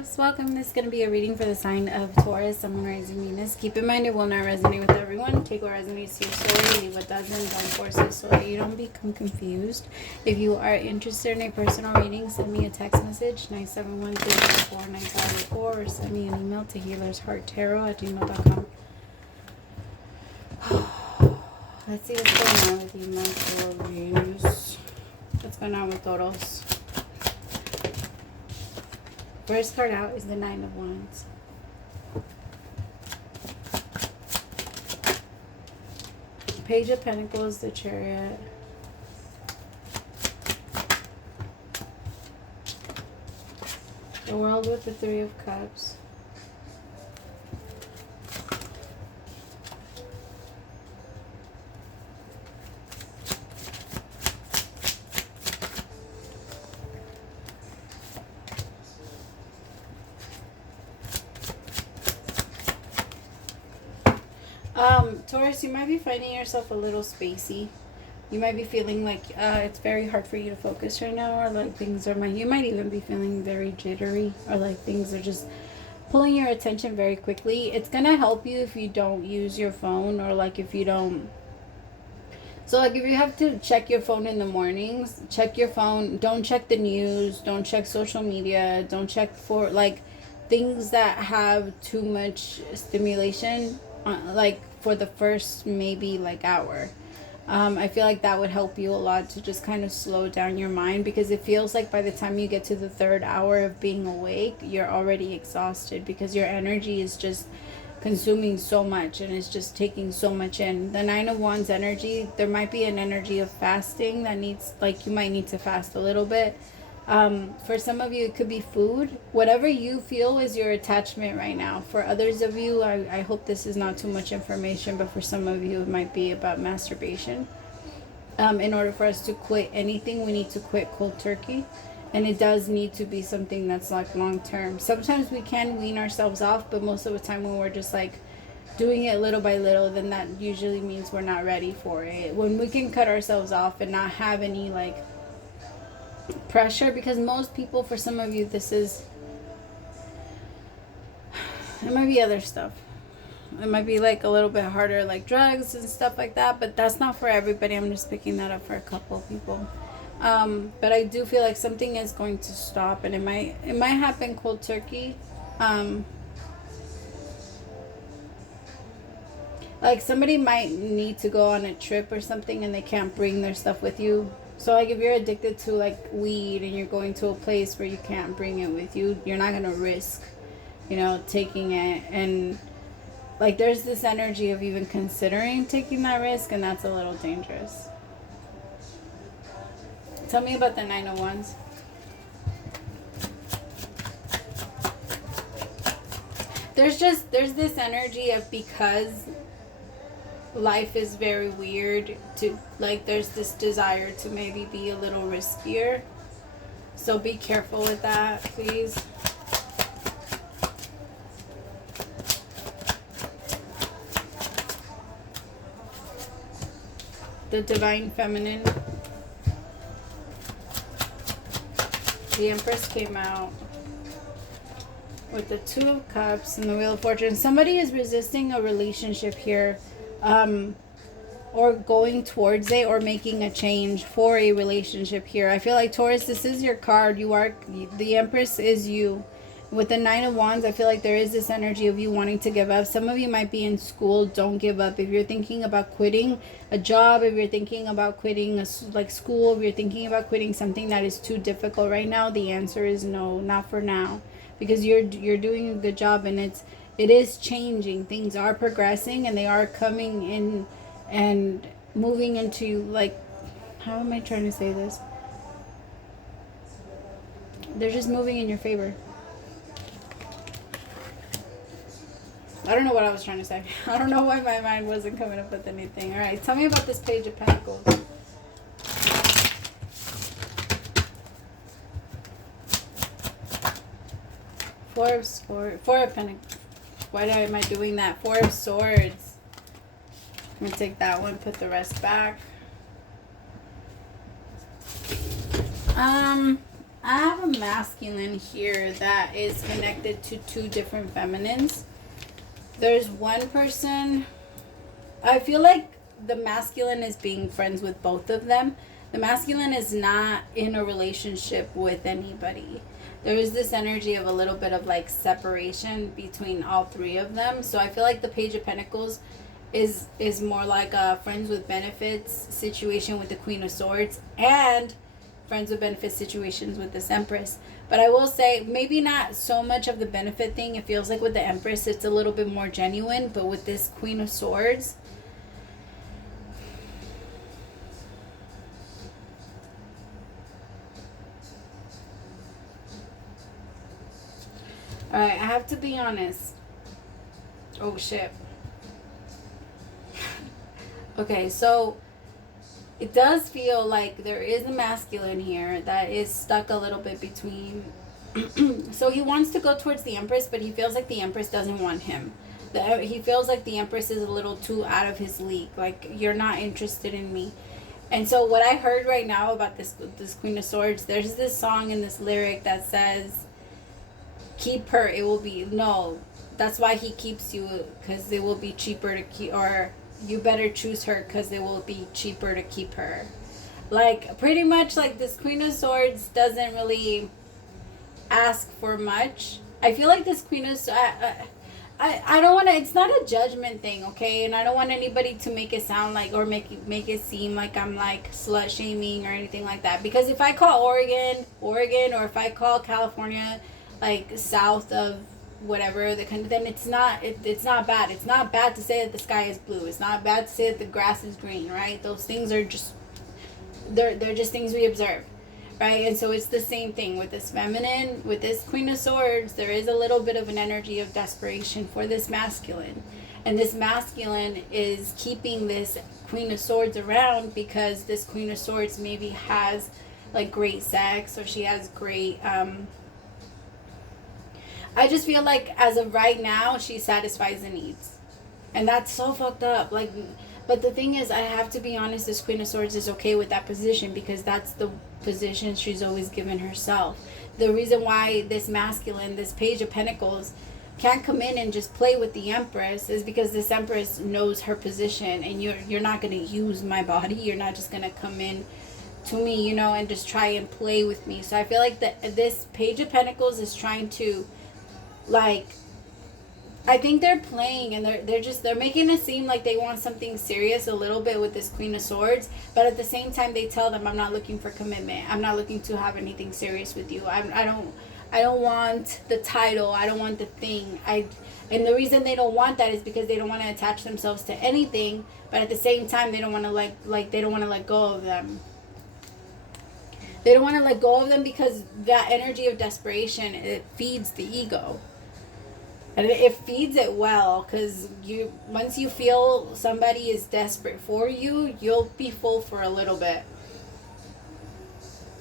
loves, welcome. This is going to be a reading for the sign of Taurus, Sun, Rising, Venus. Keep in mind it will not resonate with everyone. Take what resonates to your story, leave what doesn't. Don't force it so that you don't become confused. If you are interested in a personal reading, send me a text message 971-354-9584 or send me an email to HealersHeartTarot@gmail.com. Let's see what's going on with you, my Taurus. What's going on with Taurus? First card out is the Nine of Wands. Page of Pentacles, the Chariot. The World with the Three of Cups. Taurus, you might be finding yourself a little spacey. You might be feeling like it's very hard for you to focus right now, or like things are, you might even be feeling very jittery, or like things are just pulling your attention very quickly. It's gonna help you if you don't use your phone, or like if you don't. So like if you have to check your phone in the mornings, check your phone. Don't check the news. Don't check social media. Don't check for like things that have too much stimulation, like for the first maybe like hour. I feel like that would help you a lot to just kind of slow down your mind, because it feels like by the time you get to the third hour of being awake, you're already exhausted because your energy is just consuming so much and it's just taking so much in. The Nine of Wands energy, there might be an energy of fasting that needs, like you might need to fast a little bit. For some of you, it could be food. Whatever you feel is your attachment right now. For others of you, I hope this is not too much information, but for some of you, it might be about masturbation. In order for us to quit anything, we need to quit cold turkey. And it does need to be something that's like long term. Sometimes we can wean ourselves off, but most of the time when we're just like doing it little by little, then that usually means we're not ready for it. When we can cut ourselves off and not have any like pressure, because most people, for some of you, this is, it might be other stuff. It might be like a little bit harder, like drugs and stuff like that, but that's not for everybody. I'm just picking that up for a couple of people. But I do feel like something is going to stop, and it might happen cold turkey. Like somebody might need to go on a trip or something and they can't bring their stuff with you. So like if you're addicted to like weed and you're going to a place where you can't bring it with you, you're not going to risk, you know, taking it. And like there's this energy of even considering taking that risk, and that's a little dangerous. Tell me about the Nine of Wands. There's this energy of, because life is very weird, to like there's this desire to maybe be a little riskier. So be careful with that, please. The Divine Feminine. The Empress came out with the Two of Cups and the Wheel of Fortune. Somebody is resisting a relationship here, or going towards it, or making a change for a relationship here. I feel like, Taurus, this is your card. You are, the Empress is you. With the Nine of Wands, I feel like there is this energy of you wanting to give up. Some of you might be in school. Don't give up. If you're thinking about quitting a job, if you're thinking about quitting like school, if you're thinking about quitting something that is too difficult right now, the answer is no, not for now. Because you're doing a good job, and it is changing. Things are progressing, and they are coming in and moving into, like, how am I trying to say this? They're just moving in your favor. I don't know what I was trying to say. I don't know why my mind wasn't coming up with anything. All right, tell me about this Page of Pentacles. Four of Pentacles. Why am I doing that? Four of Swords. I'm going to take that one, put the rest back. I have a masculine here that is connected to two different feminines. There's one person, I feel like the masculine is being friends with both of them. The masculine is not in a relationship with anybody. There is this energy of a little bit of like separation between all three of them. So I feel like the Page of Pentacles is more like a friends with benefits situation with the Queen of Swords, and friends with benefit situations with this Empress. But I will say, maybe not so much of the benefit thing. It feels like with the Empress it's a little bit more genuine, but with this Queen of Swords, alright, I have to be honest. Oh shit. Okay, so it does feel like there is a masculine here that is stuck a little bit between. So he wants to go towards the Empress, but he feels like the Empress doesn't want him. He feels like the Empress is a little too out of his league. Like, you're not interested in me. And so what I heard right now about this Queen of Swords, there's this song in this lyric that says, keep her, it will be, no, that's why he keeps you, because it will be cheaper to keep, or you better choose her because it will be cheaper to keep her. Like, pretty much like this Queen of Swords doesn't really ask for much. I feel like this Queen of I don't want to, it's not a judgment thing, okay? And I don't want anybody to make it sound like, or make it seem like I'm like slut shaming or anything like that. Because if I call Oregon, or if I call California like south of whatever the country, then it's not bad. It's not bad to say that the sky is blue. It's not bad to say that the grass is green, right? Those things are just, they're just things we observe, right? And so it's the same thing with this feminine, with this Queen of Swords. There is a little bit of an energy of desperation for this masculine, and this masculine is keeping this Queen of Swords around because this Queen of Swords maybe has like great sex, or she has great I just feel like as of right now, she satisfies the needs. And that's so fucked up. Like, but the thing is, I have to be honest, this Queen of Swords is okay with that position because that's the position she's always given herself. The reason why this masculine, this Page of Pentacles, can't come in and just play with the Empress is because this Empress knows her position, and you're not going to use my body. You're not just going to come in to me, you know, and just try and play with me. So I feel like this Page of Pentacles is trying to, like, I think they're playing, and they're making it seem like they want something serious a little bit with this Queen of Swords, but at the same time they tell them, I'm not looking for commitment. I'm not looking to have anything serious with you. I don't want the title. I don't want the thing. And the reason they don't want that is because they don't want to attach themselves to anything, but at the same time they don't want to they don't want to let go of them. They don't want to let go of them because that energy of desperation, it feeds the ego. And it feeds it well, because once you feel somebody is desperate for you, you'll be full for a little bit.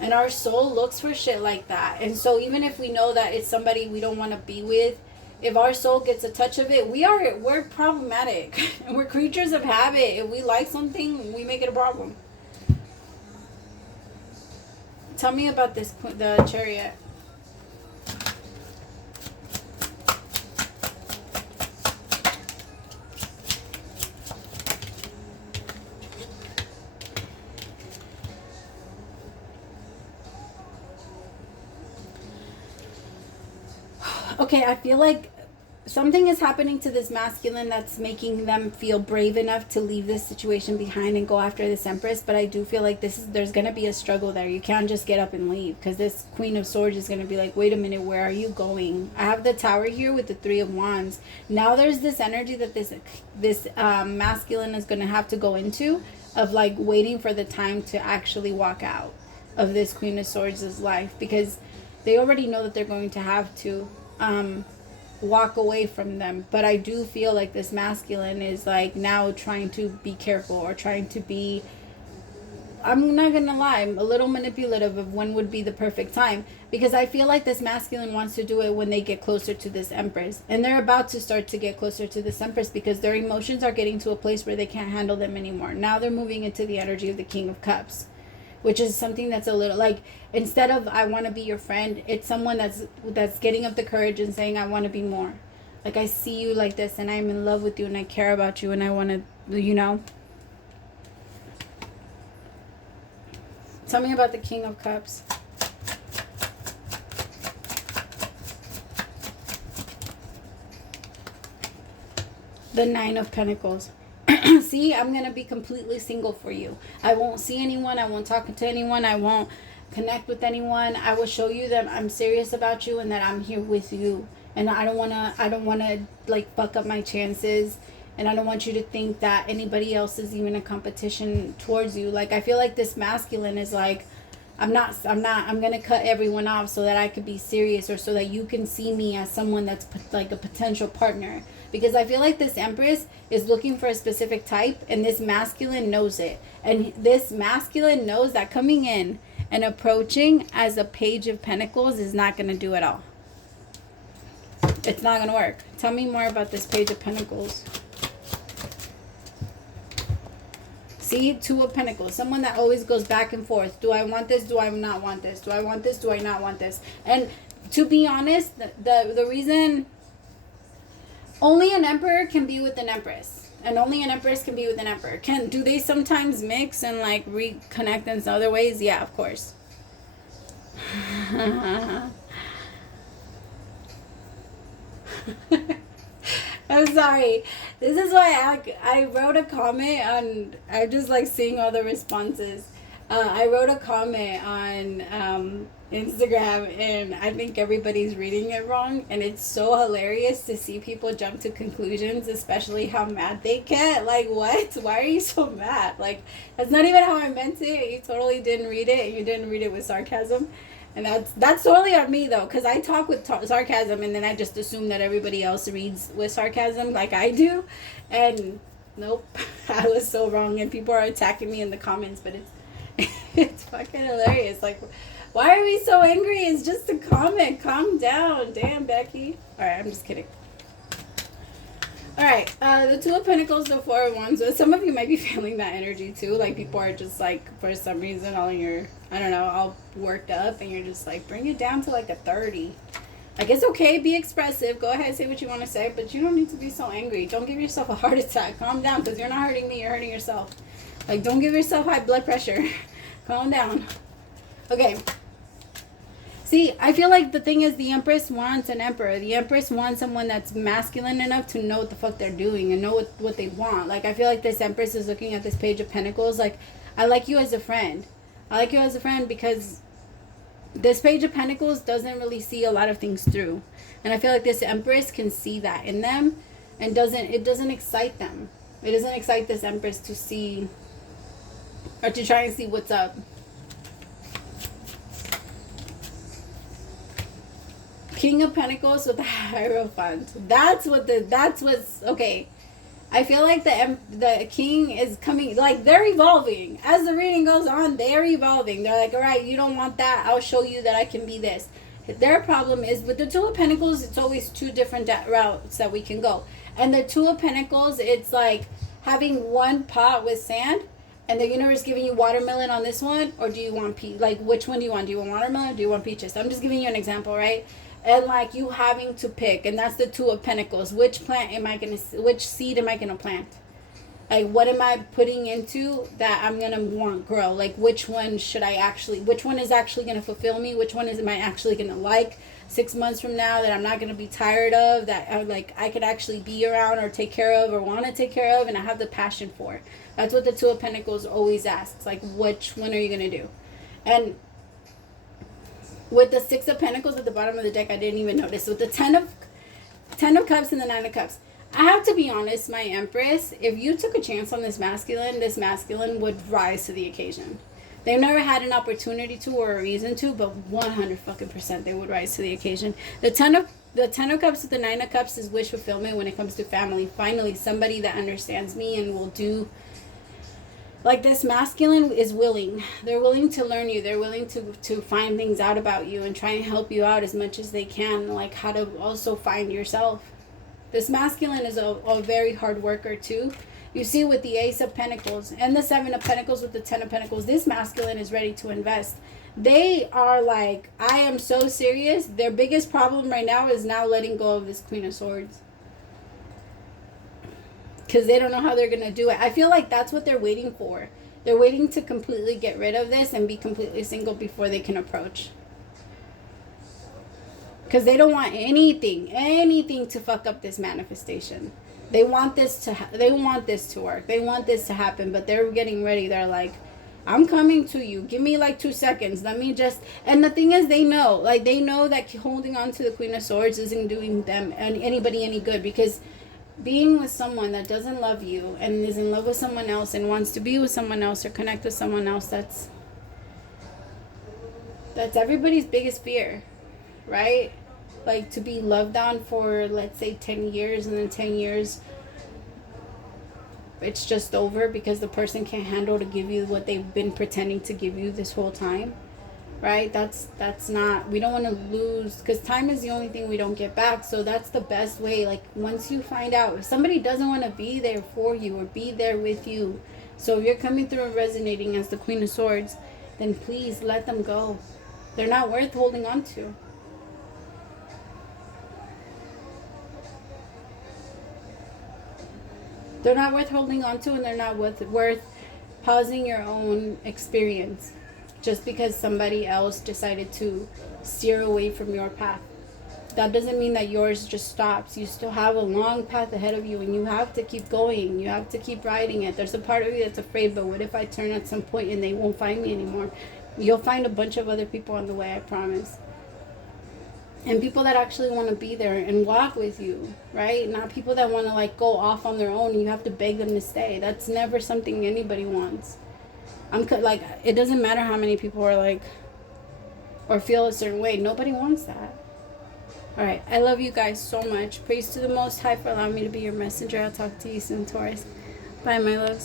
And our soul looks for shit like that. And so even if we know that it's somebody we don't want to be with, if our soul gets a touch of it, we're problematic. And we're creatures of habit. If we like something, we make it a problem. Tell me about the Chariot. Okay, I feel like something is happening to this masculine that's making them feel brave enough to leave this situation behind and go after this Empress. But I do feel like there's going to be a struggle there. You can't just get up and leave, because this Queen of Swords is going to be like, wait a minute, where are you going? I have the Tower here with the Three of Wands. Now there's this energy that this masculine is going to have to go into, of like waiting for the time to actually walk out of this Queen of Swords' life, because they already know that they're going to have to walk away from them. But I do feel like this masculine is like now trying to be careful, or trying to be, I'm not gonna lie, I'm a little manipulative of when would be the perfect time, because I feel like this masculine wants to do it when they get closer to this Empress, and they're about to start to get closer to this Empress because their emotions are getting to a place where they can't handle them anymore. Now they're moving into the energy of the King of Cups, which is something that's a little like, instead of I want to be your friend, it's someone that's getting up the courage and saying I want to be more. Like, I see you like this, and I'm in love with you, and I care about you, and I want to, you know. Tell me about the King of Cups. The Nine of Pentacles. See, I'm going to be completely single for you. I won't see anyone. I won't talk to anyone. I won't connect with anyone. I will show you that I'm serious about you and that I'm here with you. And I don't want to like fuck up my chances. And I don't want you to think that anybody else is even a competition towards you. Like, I feel like this masculine is like, I'm going to cut everyone off so that I could be serious, or so that you can see me as someone that's like a potential partner. Because I feel like this Empress is looking for a specific type, and this masculine knows it. And this masculine knows that coming in and approaching as a Page of Pentacles is not going to do it all. It's not going to work. Tell me more about this Page of Pentacles. See, Two of Pentacles. Someone that always goes back and forth. Do I want this? Do I not want this? Do I want this? Do I not want this? And to be honest, the reason only an Emperor can be with an Empress. And only an Empress can be with an Emperor. Do they sometimes mix and like reconnect in other ways? Yeah, of course. I'm sorry. This is why I wrote a comment on, I'm just like seeing all the responses. I wrote a comment on Instagram, and I think everybody's reading it wrong, and it's so hilarious to see people jump to conclusions, especially how mad they get. Like, what? Why are you so mad? Like, that's not even how I meant it. You totally didn't read it, and you didn't read it with sarcasm. And that's totally on me, though, because I talk with sarcasm, and then I just assume that everybody else reads with sarcasm like I do. And nope, I was so wrong, and people are attacking me in the comments, but it's fucking hilarious. Like, why are we so angry? It's just a comment. Calm down. Damn, Becky. All right, I'm just kidding. All right, the Two of Pentacles, the Four of Wands. Some of you might be feeling that energy too. Like, people are just like, for some reason, all worked up, and you're just like, bring it down to like a 30. Like, it's okay, be expressive. Go ahead, say what you want to say, but you don't need to be so angry. Don't give yourself a heart attack. Calm down, because you're not hurting me, you're hurting yourself. Like, don't give yourself high blood pressure. Calm down. Okay. See, I feel like the thing is, the Empress wants an Emperor. The Empress wants someone that's masculine enough to know what the fuck they're doing and know what they want. Like, I feel like this Empress is looking at this Page of Pentacles like, I like you as a friend. I like you as a friend because this Page of Pentacles doesn't really see a lot of things through. And I feel like this Empress can see that in them, and it doesn't excite them. It doesn't excite this Empress to see, or to try and see what's up. King of Pentacles with the Hierophant. That's what's okay. I feel like the King is coming, like, they're evolving. As the reading goes on, they're evolving. They're like, all right, you don't want that, I'll show you that I can be this. Their problem is, with the Two of Pentacles, it's always two different routes that we can go. And the Two of Pentacles, it's like having one pot with sand, and the universe giving you watermelon on this one, or do you want like, which one do you want? Do you want watermelon, or do you want peaches? I'm just giving you an example, right? And like, you having to pick, and that's the Two of Pentacles. Which seed am I gonna plant? Like, what am I putting into that I'm gonna want grow? Like, which one is actually gonna fulfill me? Which one am I actually gonna like 6 months from now, that I'm not gonna be tired of, that I could actually be around or take care of, or want to take care of, and I have the passion for. That's what the Two of Pentacles always asks. Like, which one are you gonna do? And with the Six of Pentacles at the bottom of the deck, I didn't even notice. With the Ten of Cups and the Nine of Cups, I have to be honest, my Empress, if you took a chance on this masculine would rise to the occasion. They've never had an opportunity to or a reason to, but 100% they would rise to the occasion. The Ten of Cups with the Nine of Cups is wish fulfillment when it comes to family. Finally, somebody that understands me and will do. Like, this masculine is willing. They're willing to learn you. They're willing to find things out about you and try and help you out as much as they can. Like, how to also find yourself. This masculine is a very hard worker too. You see with the Ace of Pentacles and the Seven of Pentacles with the Ten of Pentacles, this masculine is ready to invest. They are like, I am so serious. Their biggest problem right now is now letting go of this Queen of Swords. Because they don't know how they're going to do it. I feel like that's what they're waiting for. They're waiting to completely get rid of this and be completely single before they can approach. Because they don't want anything to fuck up this manifestation. They want this to work. They want this to happen, but they're getting ready. They're like, I'm coming to you. Give me like 2 seconds. Let me just... And the thing is, they know. Like, they know that holding on to the Queen of Swords isn't doing them and anybody any good. Because being with someone that doesn't love you and is in love with someone else and wants to be with someone else or connect with someone else, that's everybody's biggest fear, right? Like, to be loved on for, let's say, 10 years, and then 10 years... it's just over because the person can't handle to give you what they've been pretending to give you this whole time, right? That's not, we don't want to lose, because time is the only thing we don't get back. So that's the best way. Like, once you find out if somebody doesn't want to be there for you or be there with you, so if you're coming through and resonating as the Queen of Swords, then please let them go. They're not worth holding on to. They're not worth holding on to, and they're not worth pausing your own experience just because somebody else decided to steer away from your path. That doesn't mean that yours just stops. You still have a long path ahead of you, and you have to keep going. You have to keep riding it. There's a part of you that's afraid, but what if I turn at some point and they won't find me anymore? You'll find a bunch of other people on the way, I promise. And people that actually want to be there and walk with you, right? Not people that want to like go off on their own and you have to beg them to stay. That's never something anybody wants. Like, it doesn't matter how many people are like, or feel a certain way. Nobody wants that. All right. I love you guys so much. Praise to the Most High for allowing me to be your messenger. I'll talk to you soon, Taurus. Bye, my loves.